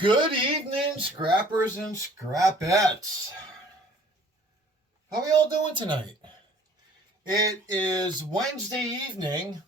Good evening, scrappers and scrapettes. How are we all doing tonight? It is Wednesday evening,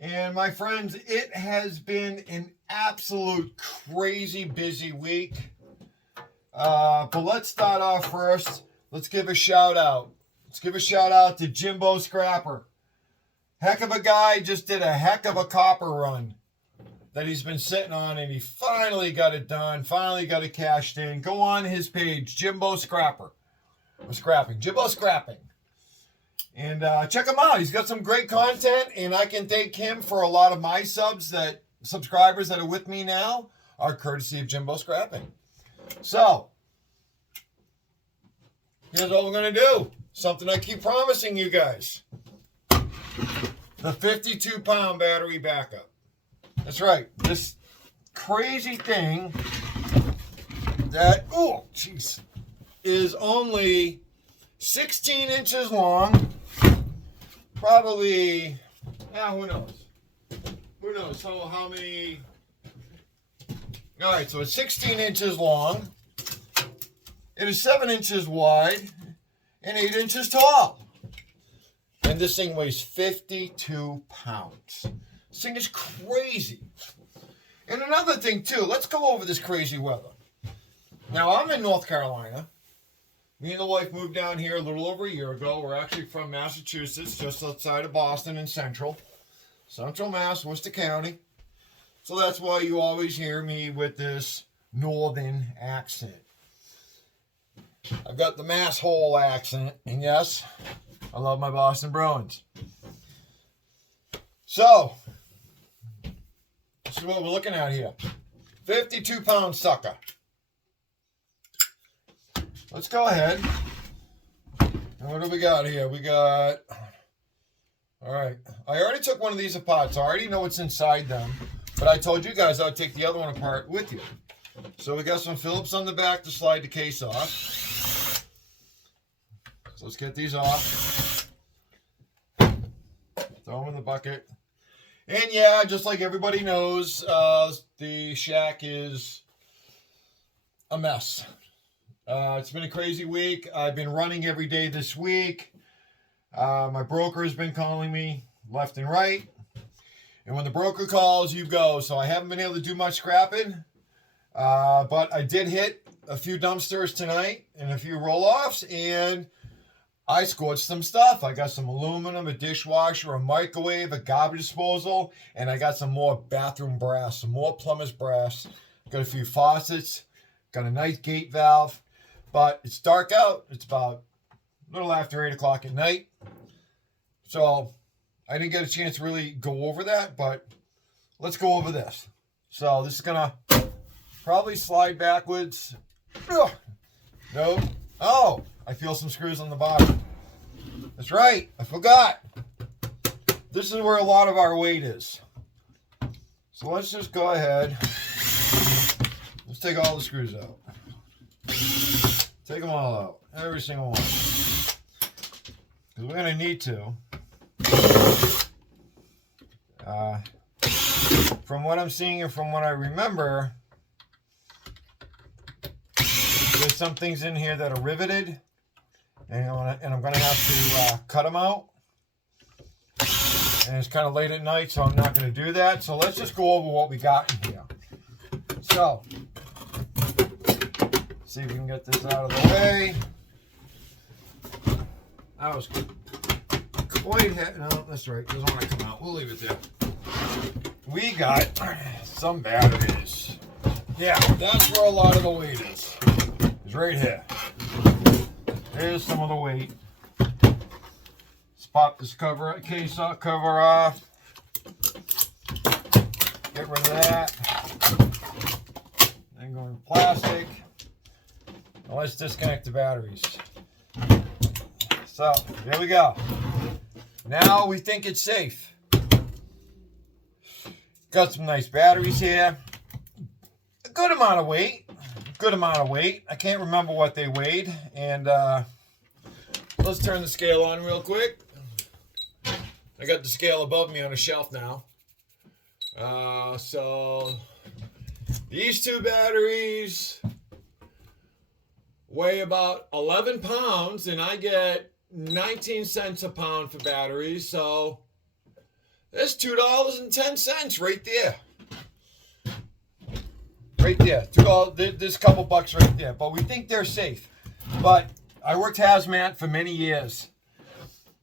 and my friends, it has been an absolute crazy busy week. But let's start off first. Let's give a shout out. Let's give a shout out to Jimbo Scrapper. Heck of a guy, just did a heck of a copper run that he's been sitting on, and he finally got it done, finally got it cashed in. Go on his page, Jimbo Scrapper. Or Scrapping. Jimbo Scrapping. And check him out. He's got some great content, and I can thank him for a lot of my subscribers that are with me now are courtesy of Jimbo Scrapping. So, here's what we're going to do. Something I keep promising you guys. The 52-pound battery backup. That's right. This crazy thing that, oh, jeez, is only 16 inches long. Probably, who knows? Who knows how many? All right, so it's 16 inches long. It is 7 inches wide and 8 inches tall. And this thing weighs 52 pounds. This thing is crazy. And another thing, too, let's go over this crazy weather. Now, I'm in North Carolina. Me and the wife moved down here a little over a year ago. We're actually from Massachusetts, just outside of Boston in Central Mass, Worcester County. So that's why you always hear me with this northern accent. I've got the Mass hole accent, and yes, I love my Boston Bruins. So, this is what we're looking at here. 52-pound sucker. Let's go ahead. And what do we got here? We got... All right. I already took one of these apart, so I already know what's inside them. But I told you guys I would take the other one apart with you. So we got some Phillips on the back to slide the case off. So let's get these off. Throw them in the bucket. And yeah, just like everybody knows, the shack is a mess. It's been a crazy week. I've been running every day this week. My broker has been calling me left and right. And when the broker calls, you go. So I haven't been able to do much scrapping. But I did hit a few dumpsters tonight and a few roll-offs. And I scored some stuff. I got some aluminum, a dishwasher, a microwave, a garbage disposal, and I got some more bathroom brass, some more plumber's brass. Got a few faucets, got a nice gate valve, but it's dark out. It's about a little after 8 o'clock at night. So I didn't get a chance to really go over that, but let's go over this. So this is going to probably slide backwards. Ugh. No. Oh, I feel some screws on the bottom. That's right, I forgot. This is where a lot of our weight is. So let's just go ahead. Let's take all the screws out. Take them all out, every single one. Because we're going to need to. From what I'm seeing and from what I remember, there's some things in here that are riveted, and I'm going to have to cut them out. And it's kind of late at night, so I'm not going to do that. So let's just go over what we got in here. So, see if we can get this out of the way. That was quite no, that's right. Doesn't want to come out. We'll leave it there. We got some batteries. Yeah, that's where a lot of the weight is. It's right here. There's some of the weight. Let's pop this cover off. Get rid of that. Then go into plastic. Now let's disconnect the batteries. So, here we go. Now we think it's safe. Got some nice batteries here. A good amount of weight. I can't remember what they weighed. And let's turn the scale on real quick. I got the scale above me on a shelf now. So These two batteries weigh about 11 pounds, and I get 19 cents a pound for batteries, so that's $2.10 right there. Right there. $2, this couple bucks right there. But we think they're safe. But I worked hazmat for many years.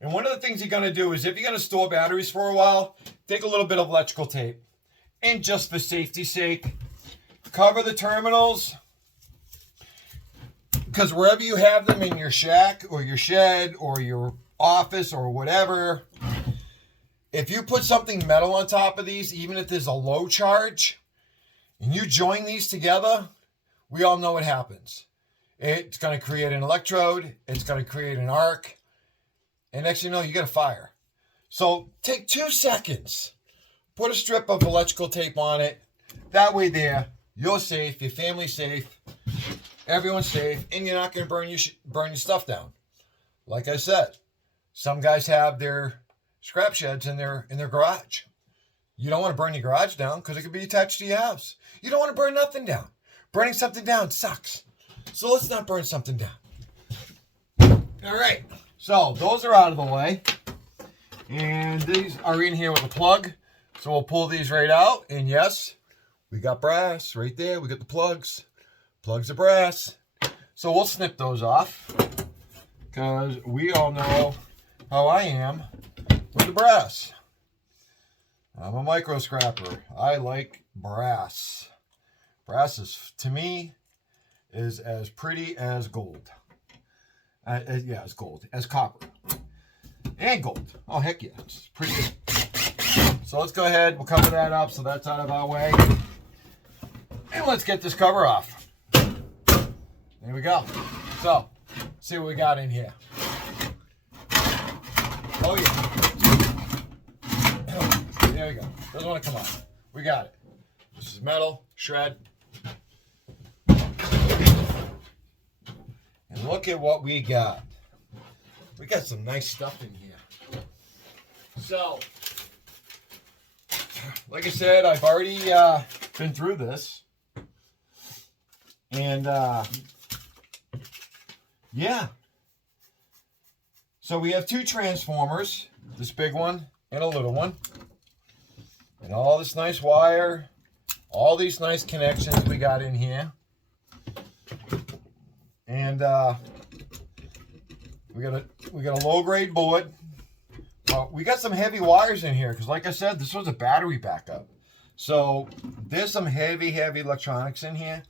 And one of the things you're going to do is if you're going to store batteries for a while, take a little bit of electrical tape. And just for safety's sake, cover the terminals. Because wherever you have them in your shack or your shed or your office or whatever, if you put something metal on top of these, even if there's a low charge, and you join these together, we all know what happens. It's going to create an electrode. It's going to create an arc. And next thing you know, you get a fire. So take 2 seconds. Put a strip of electrical tape on it. That way there, you're safe. Your family's safe. Everyone's safe. And you're not going to burn your stuff down. Like I said, some guys have their scrap sheds in their garage. You don't want to burn your garage down because it could be attached to your house. You don't want to burn nothing down. Burning something down sucks. So let's not burn something down. All right. So those are out of the way. And these are in here with a plug. So we'll pull these right out. And yes, we got brass right there. We got the plugs. Plugs of brass. So we'll snip those off. Because we all know how I am with the brass. I'm a micro scrapper. I like brass. Brass is, to me, is as pretty as gold. Yeah, as gold. As copper. And gold. Oh, heck yeah. It's pretty good. So let's go ahead. We'll cover that up so that's out of our way. And let's get this cover off. There we go. So, see what we got in here. Oh, yeah. There we go. Doesn't want to come off. We got it. This is metal, shred. And look at what we got. We got some nice stuff in here. So, like I said, I've already been through this. And, yeah. So we have 2 transformers. This big one and a little one. And all this nice wire, all these nice connections we got in here. And we got a low grade board. We got some heavy wires in here because, like I said, this was a battery backup. So there's some heavy electronics in here.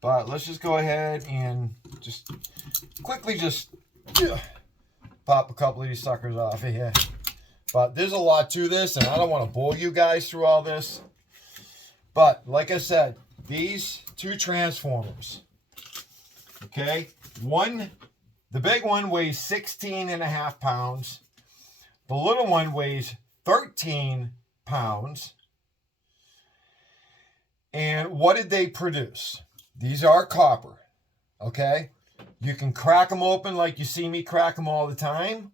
But let's just go ahead and just quickly pop a couple of these suckers off of here. But there's a lot to this, and I don't want to bore you guys through all this. But, like I said, these 2 transformers, okay? The big one weighs 16.5 pounds. The little one weighs 13 pounds. And what did they produce? These are copper, okay? You can crack them open like you see me crack them all the time.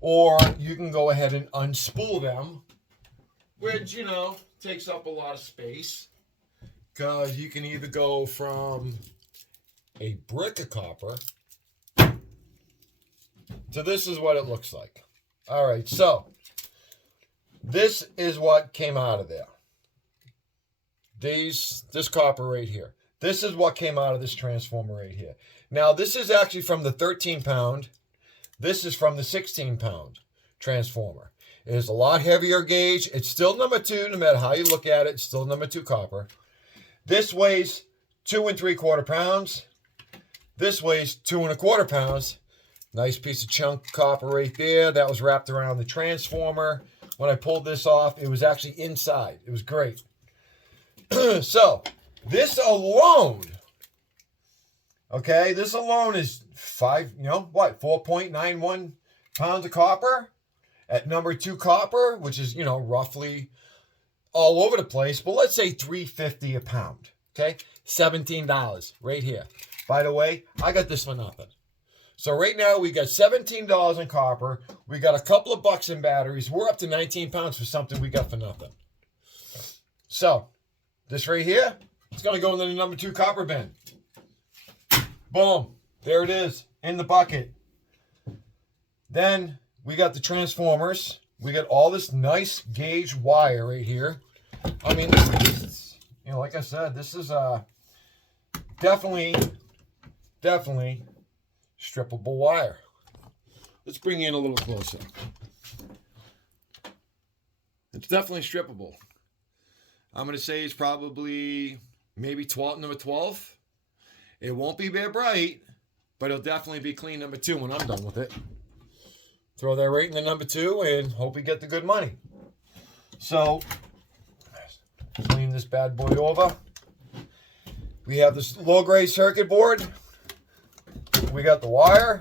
Or you can go ahead and unspool them, which, you know, takes up a lot of space. Because you can either go from a brick of copper to this is what it looks like. All right, so this is what came out of there. This copper right here. This is what came out of this transformer right here. Now, this is actually from the 13 pound. This is from the 16-pound transformer. It is a lot heavier gauge. It's still number 2, no matter how you look at it. It's still number 2 copper. This weighs 2 3/4 pounds. This weighs 2 1/4 pounds. Nice piece of chunk copper right there. That was wrapped around the transformer. When I pulled this off, it was actually inside. It was great. So, this alone, okay, this alone is 4.91 pounds of copper at number 2 copper, which is, roughly all over the place. But let's say $3.50 a pound, okay? $17 right here. By the way, I got this for nothing. So right now we got $17 in copper. We got a couple of bucks in batteries. We're up to 19 pounds for something we got for nothing. So this right here, it's going to go into the number 2 copper bin. Boom. There it is in the bucket. Then we got the transformers. We got all this nice gauge wire right here. I mean, this is, you know, like I said, this is definitely strippable wire. Let's bring you in a little closer. It's definitely strippable. I'm going to say it's probably maybe number 12. It won't be bare bright, but it'll definitely be clean number 2 when I'm done with it. Throw that right in the number 2 and hope we get the good money. So, clean this bad boy over. We have this low-grade circuit board. We got the wire.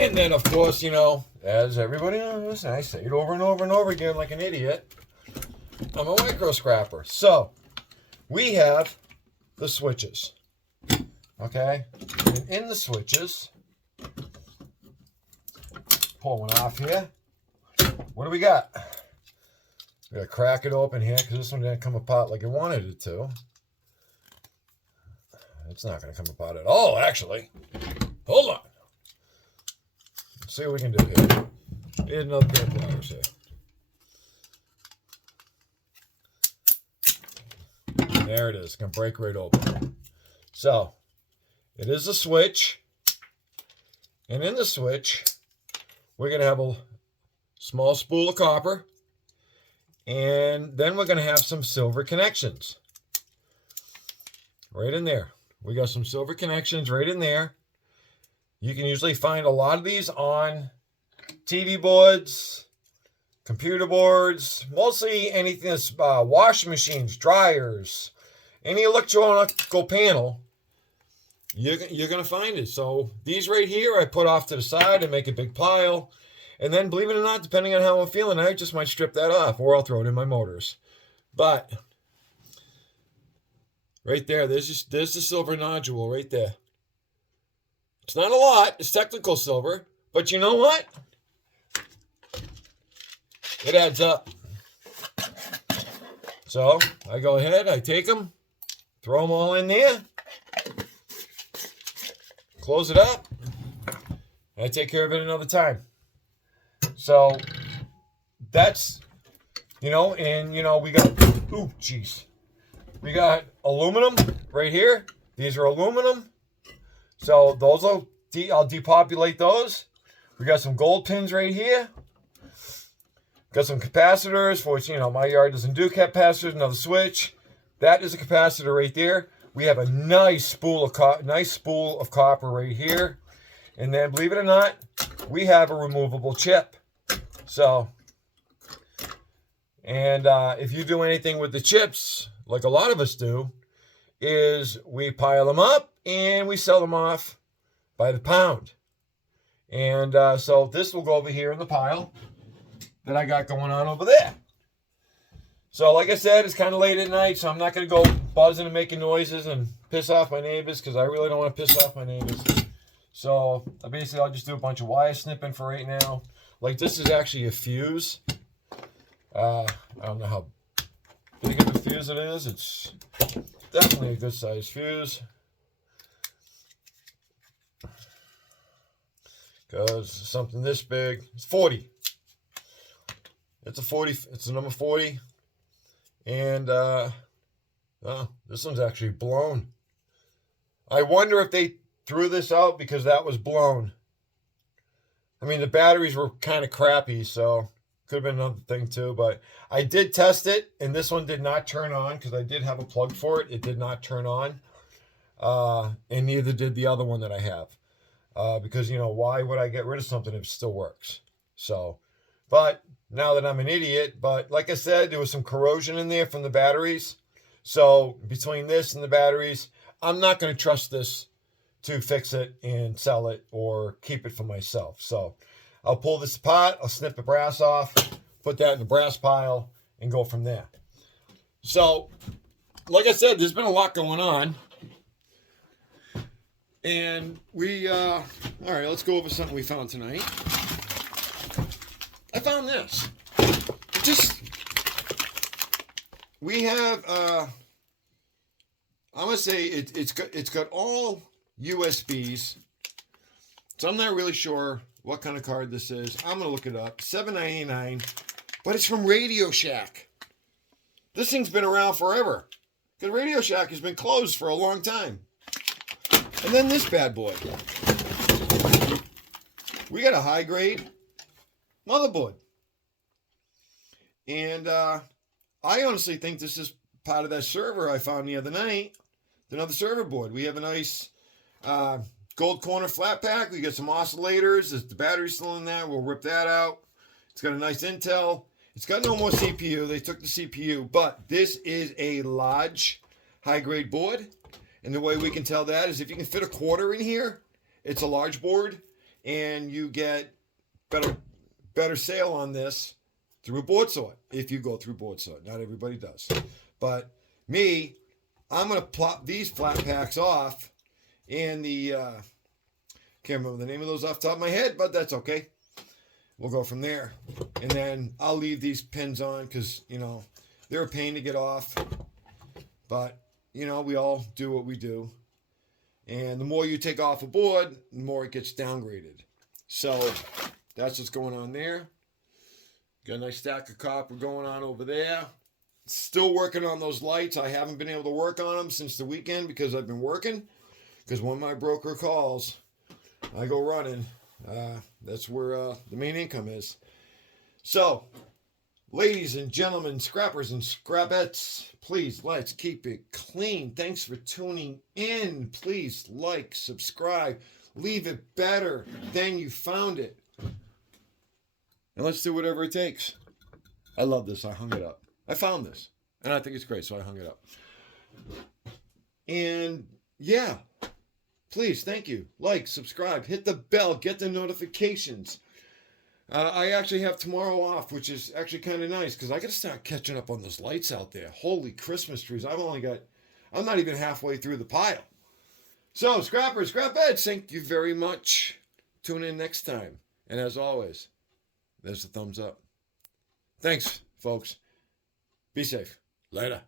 And then, of course, you know, as everybody knows, I say it over and over and over again like an idiot, I'm a micro scrapper. So, we have the switches. Okay? And in the switches, pull one off here. What do we got? We gotta crack it open here because this one didn't come apart like I wanted it to. It's not gonna come apart at all, actually. Hold on. Let's see what we can do here. Here's another pair of pliers here. There it is. It's gonna break right open. So, it is a switch. And in the switch, we're going to have a small spool of copper. And then we're going to have some silver connections. Right in there. We got some silver connections right in there. You can usually find a lot of these on TV boards, computer boards, mostly anything that's washing machines, dryers, any electrical panel. You're going to find it. So these right here, I put off to the side and make a big pile. And then, believe it or not, depending on how I'm feeling, I just might strip that off or I'll throw it in my motors. But right there, there's the silver nodule right there. It's not a lot. It's technical silver. But you know what? It adds up. So I go ahead, I take them, throw them all in there. Close it up, and I take care of it another time. So that's, you know, and you know, we got, we got aluminum right here. These are aluminum. So those I'll depopulate those. We got some gold pins right here. Got some capacitors, for which, you know, my yard doesn't do capacitors. Another switch. That is a capacitor right there. We have a nice spool of copper right here. And then, believe it or not, we have a removable chip. So, and if you do anything with the chips, like a lot of us do, is we pile them up and we sell them off by the pound. And so this will go over here in the pile that I got going on over there. So like I said, it's kind of late at night, so I'm not going to go buzzing and making noises and piss off my neighbors because I really don't want to piss off my neighbors. So basically I'll just do a bunch of wire snipping for right now. Like this is actually a fuse. I don't know how big of a fuse it is. It's definitely a good size fuse. Because something this big, it's 40. It's a 40, it's a number 40. And this one's actually blown. I wonder if they threw this out because that was blown. I mean, the batteries were kind of crappy, so could have been another thing too. But I did test it, and this one did not turn on because I did have a plug for it. It did not turn on. And neither did the other one that I have. Because, you know, why would I get rid of something if it still works? So, but now that I'm an idiot, but like I said, there was some corrosion in there from the batteries. So between this and the batteries, I'm not going to trust this to fix it and sell it or keep it for myself. So I'll pull this apart, I'll snip the brass off, put that in the brass pile, and go from there. So, like I said, there's been a lot going on. And we, all right, let's go over something we found tonight. I found this. we have, I'm going to say it's got all USBs. So I'm not really sure what kind of card this is. I'm going to look it up. $7.99, but it's from Radio Shack. This thing's been around forever. Because Radio Shack has been closed for a long time. And then this bad boy. We got a high grade motherboard. And I honestly think this is part of that server I found the other night. Another server board. We have a nice gold corner flat pack. We got some oscillators. The battery's still in there. We'll rip that out. It's got a nice Intel. It's got no more CPU. They took the CPU. But this is a large high-grade board. And the way we can tell that is if you can fit a quarter in here, it's a large board. And you get better sale on this through a board sort. If you go through board sort. Not everybody does. But me, I'm going to plop these flat packs off. And the, can't remember the name of those off the top of my head, but that's okay. We'll go from there. And then I'll leave these pins on because, you know, they're a pain to get off. But, you know, we all do what we do. And the more you take off a board, the more it gets downgraded. So that's what's going on there. Got a nice stack of copper going on over there. Still working on those lights. I haven't been able to work on them since the weekend because I've been working. Because when my broker calls, I go running. That's where the main income is. So, ladies and gentlemen, scrappers and scrapettes, please, let's keep it clean. Thanks for tuning in. Please like, subscribe, leave it better than you found it. And let's do whatever it takes. I love this. I hung it up. I found this. And I think it's great, so I hung it up. And, yeah. Please, thank you. Like, subscribe, hit the bell, get the notifications. I actually have tomorrow off, which is actually kind of nice because I got to start catching up on those lights out there. Holy Christmas trees. I'm not even halfway through the pile. So, scrappers, scrapettes, thank you very much. Tune in next time. And as always, there's the thumbs up. Thanks, folks. Be safe. Later.